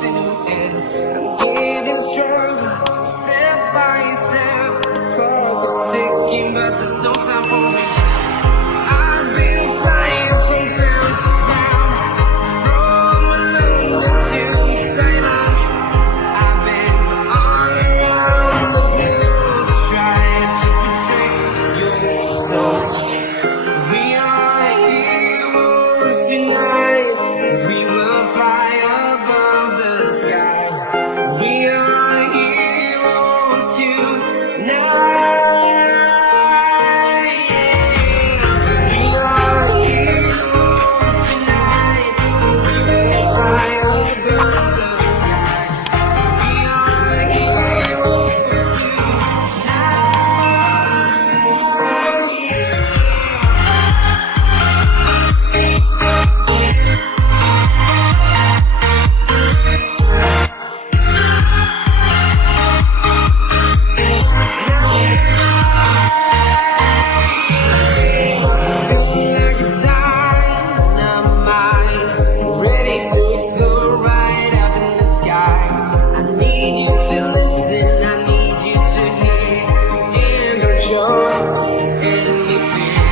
to end. I'm getting stronger, step by step. The clock is ticking, but there's no time for me. I've been flying from town to town, from London to Thailand. I've been all around the world trying to protect your soul. We are heroes tonight. We will fly above the sky. We are heroes tonight. We are heroes tonight. We will fly above the sky. We are heroes like a dynamite, ready to explode right up in the sky. I need you to listen, I need you to hear, and don't show any fear.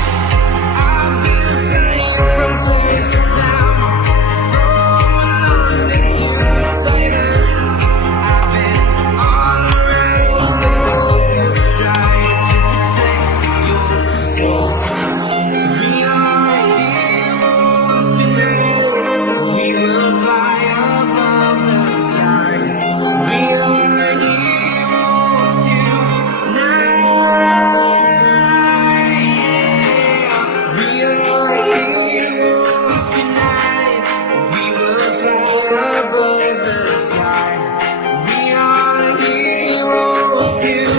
I've been flying from town to town, from London to Thailand. I've been all around the globe trying to protect your soul. We are heroes tonight. We will fly above the sky. We are heroes tonight. We are heroes tonight. We will fly above the sky. We are heroes tonight.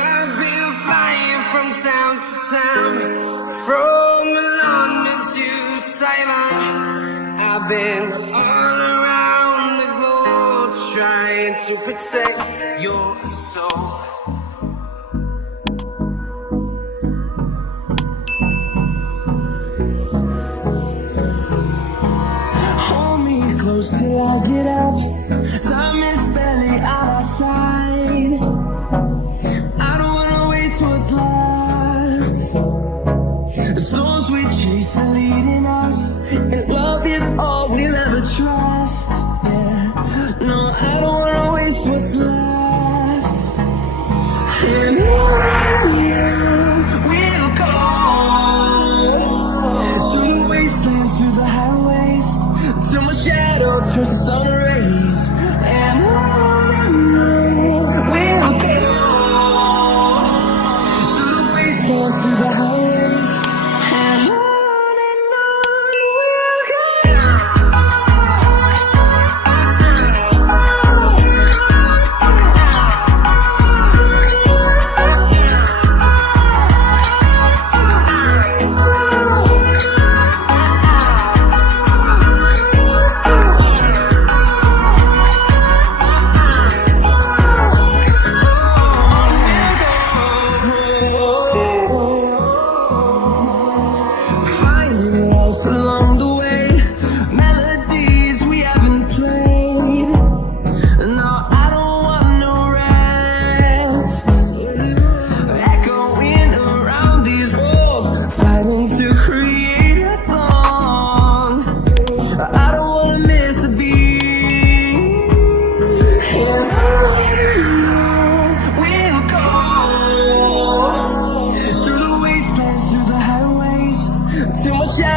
I've been flying from town to town, from London to Taiwan. I've been all around the globe trying to protect your soul. Hold me close till I get up. Time is barely on our side. I don't wanna waste what's left. The storms we chase are leading us, and love is all we'll ever trust. Yeah, no, I don't wanna waste what's left. And on we'll go, through the wastelands, through the highways, till my shadow turns to sun rays. And on we'll go, through the wastelands, through the highways. And on we'll go.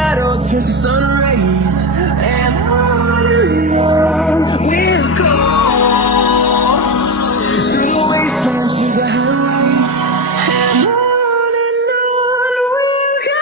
shadow turns to sun rays, and on we'll go through the wastelands, through the highways, and on we'll go.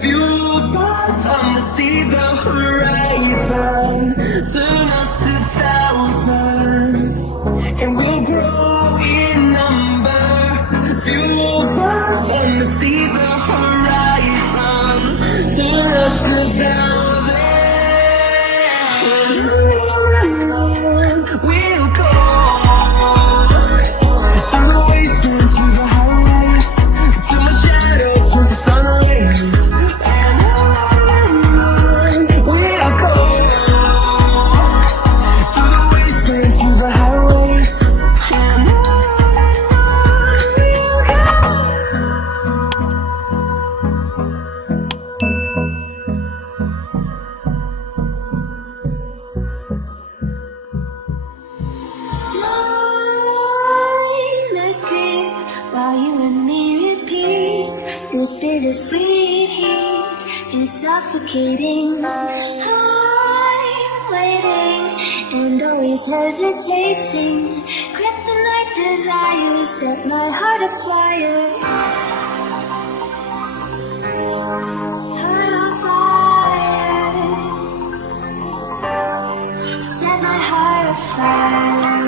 Fueled by them to see the horizon, turn us to thousands, and we'll grow in number. Fueled by them to see the horizon, turn us to thousands, we'll go through the wastelands, through the highways, till my shadow turns to sun rays. While you and me repeat, this bittersweet heat is suffocating. I'm waiting and always hesitating. Kryptonite desires set my heart afire. Heart on fire. Set my heart afire.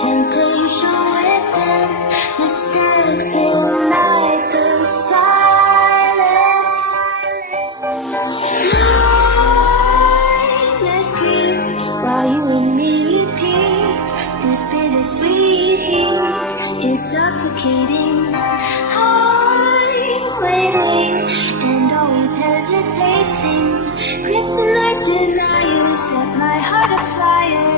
Temptation within, mistakes ignite the silence. Nightmares creep while you and me repeat. This bittersweet heat is suffocating. I'm waiting and always hesitating. Kryptonite desires set my heart afire.